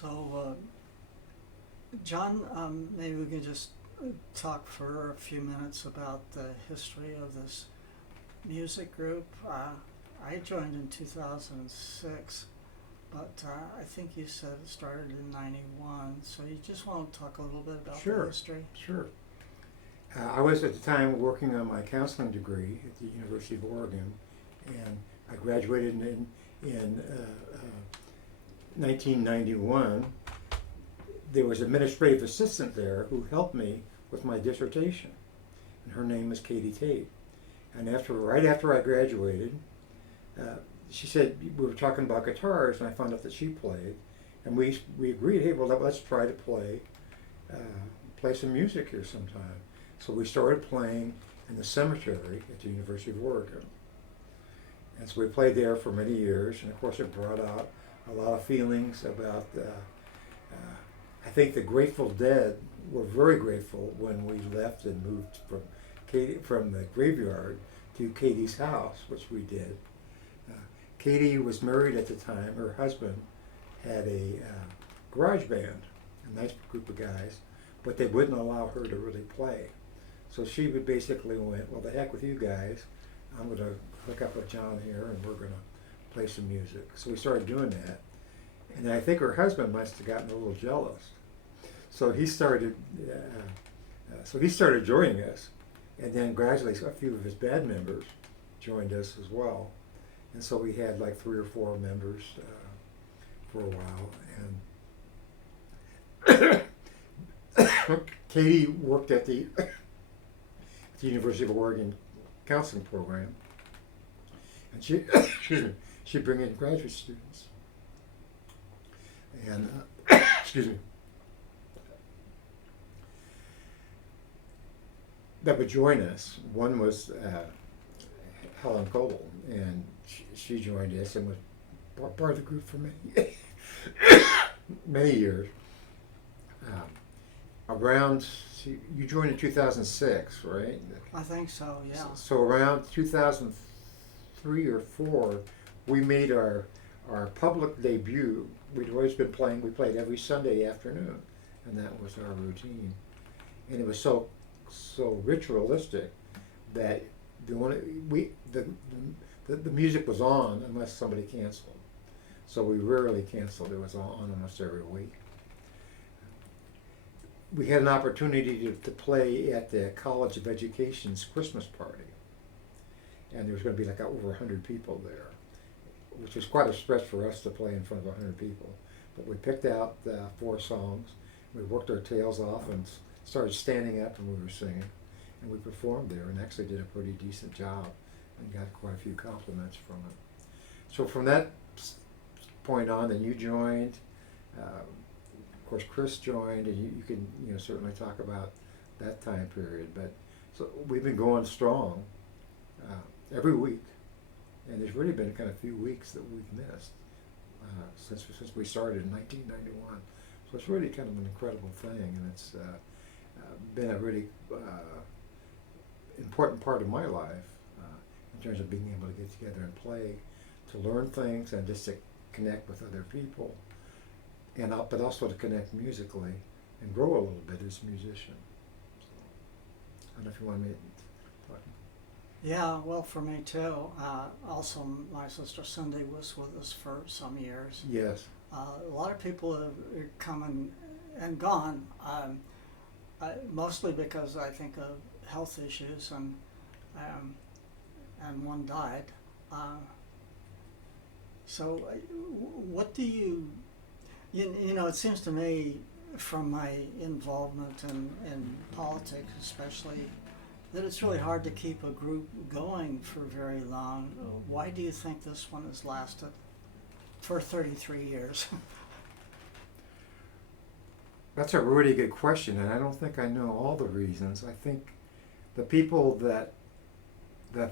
So, John, maybe we can just talk for a few minutes about the history of this music group. I joined in 2006, but I think you said it started in 91. So you just want to talk a little bit about the Sure, history? sure. I was at the time working on my counseling degree at the University of Oregon, and I graduated in 1991. There was an administrative assistant there who helped me with my dissertation, and her name was Katie Tate. And right after I graduated, she said we were talking about guitars, and I found out that she played, and we agreed, hey, well let's try to play some music here sometime. So we started playing in the cemetery at the University of Oregon. And so we played there for many years, and of course it brought out a lot of feelings about, I think the Grateful Dead were very grateful when we left and moved from the graveyard to Katie's house, which we did. Katie was married at the time. Her husband had a garage band, a nice group of guys, but they wouldn't allow her to really play. So she would basically went, well, the heck with you guys. I'm going to hook up with John here, and we're going to play some music. So we started doing that. And I think her husband must have gotten a little jealous. So he started joining us. And then gradually a few of his band members joined us as well. And so we had like 3 or 4 members for a while. And Katie worked at the University of Oregon counseling program, and she excuse me, she'd bring in graduate students, and excuse me, that would join us. One was Helen Coble, and she joined us and was part of the group for many years. Around, you joined in 2006, right? I think so, yeah. So around 2003 or 4, we made our public debut. We'd always been playing. We played every Sunday afternoon, and that was our routine. And it was so ritualistic that the music was on unless somebody canceled. So we rarely canceled. It was on almost every week. We had an opportunity to play at the College of Education's Christmas party. And there was going to be like over 100 people there, which was quite a stretch for us to play in front of 100 people. But we picked out 4 songs. We worked our tails off and started standing up when we were singing. And we performed there and actually did a pretty decent job and got quite a few compliments from it. So from that point on, then you joined. Of course, Chris joined, and you can certainly talk about that time period. But so we've been going strong every week, and there's really been kind of few weeks that we've missed since we started in 1991. So it's really kind of an incredible thing, and it's been a really important part of my life in terms of being able to get together and play, to learn things, and just to connect with other people. But also to connect musically and grow a little bit as a musician. So, I don't know if you want me to talk. Yeah, well, for me too. Also, my sister Cindy was with us for some years. Yes. A lot of people have come and gone, mostly because I think of health issues, and one died. So, what do you know, it seems to me from my involvement in politics especially, that it's really hard to keep a group going for very long. Why do you think this one has lasted for 33 years? That's a really good question, and I don't think I know all the reasons. I think the people that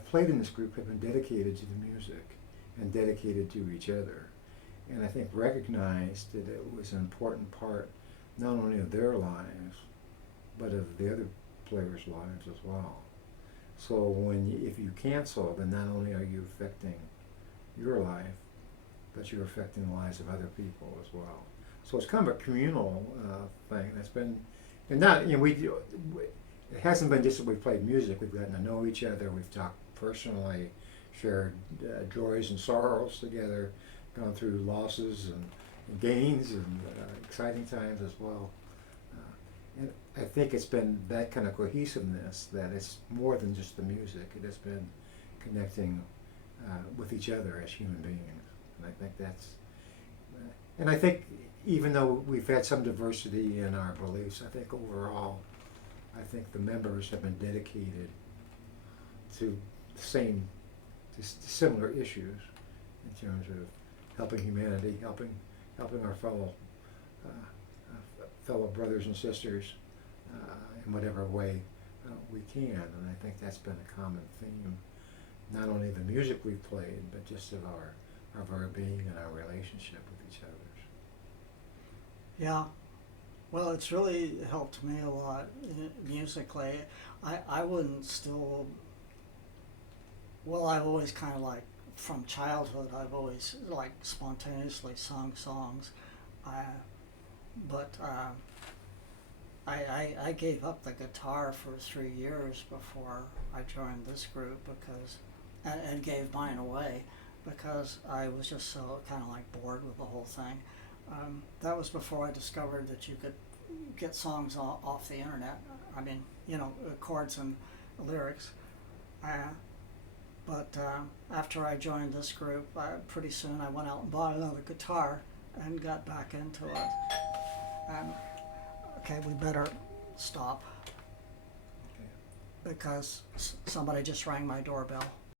played in this group have been dedicated to the music and dedicated to each other. And I think recognized that it was an important part not only of their lives, but of the other players' lives as well. So if you cancel, then not only are you affecting your life, but you're affecting the lives of other people as well. So it's kind of a communal thing that's been, and not, you know, it hasn't been just that we've played music. We've gotten to know each other. We've talked personally, shared joys and sorrows together, gone through losses and gains and exciting times as well. And I think it's been that kind of cohesiveness that it's more than just the music. It has been connecting with each other as human beings, and I think that's. And I think even though we've had some diversity in our beliefs, I think overall, I think the members have been dedicated to the same, to similar issues in terms of helping humanity, helping our fellow brothers and sisters in whatever way we can. And I think that's been a common theme, not only the music we've played, but just of our very being and our relationship with each other. Yeah. Well, it's really helped me a lot musically. I wouldn't still. Well, I've always kind of like, from childhood, I've always like spontaneously sung songs. But I gave up the guitar for 3 years before I joined this group because, and gave mine away because I was just so kind of like bored with the whole thing. That was before I discovered that you could get songs off the internet. I mean, you know, chords and lyrics. But after I joined this group, pretty soon I went out and bought another guitar and got back into it. Okay, we better stop Okay. because somebody just rang my doorbell.